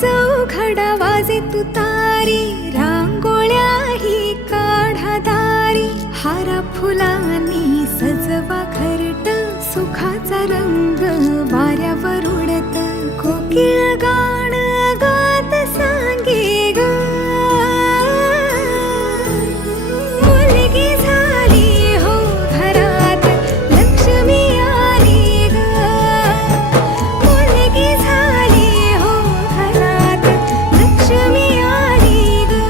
चौघडा वाजे तुतारी, रांगोळ्याही काढा दारी, हारा फुलांनी सजवा घरट, सुखाचा रंग वाऱ्यावर उडत, कोकिळ गाण गात सांगे ग, मुलगी झाली हो घरात, लक्ष्मी आली ग, मुलगी झाली हो घरात, लक्ष्मी आली ग.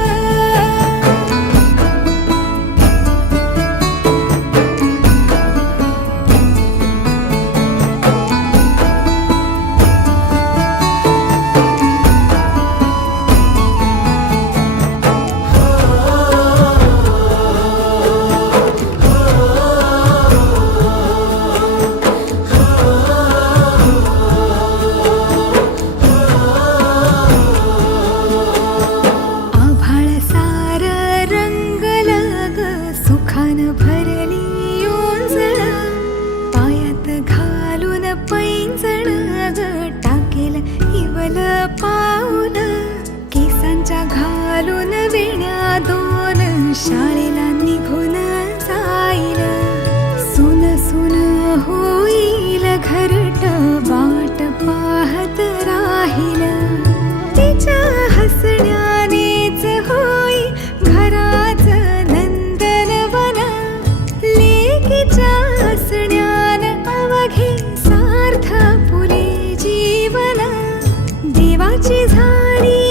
आभाळ सार रंगलं ग, सुखान भरली योंजळ, पायात घालून पैंजण ग, टाकेल इवल पाऊल, केसांच्या घालून वेण्या दोन, शाळेला निघून जाईल, सुन सुन होईल घरट, वाट पाहत राहील, तिच्या हसण्यानेच होई घराचं नंदनवन, लेकीच्या हसण्यान अवघे सार्थ फुले जीवन, देवाची झाली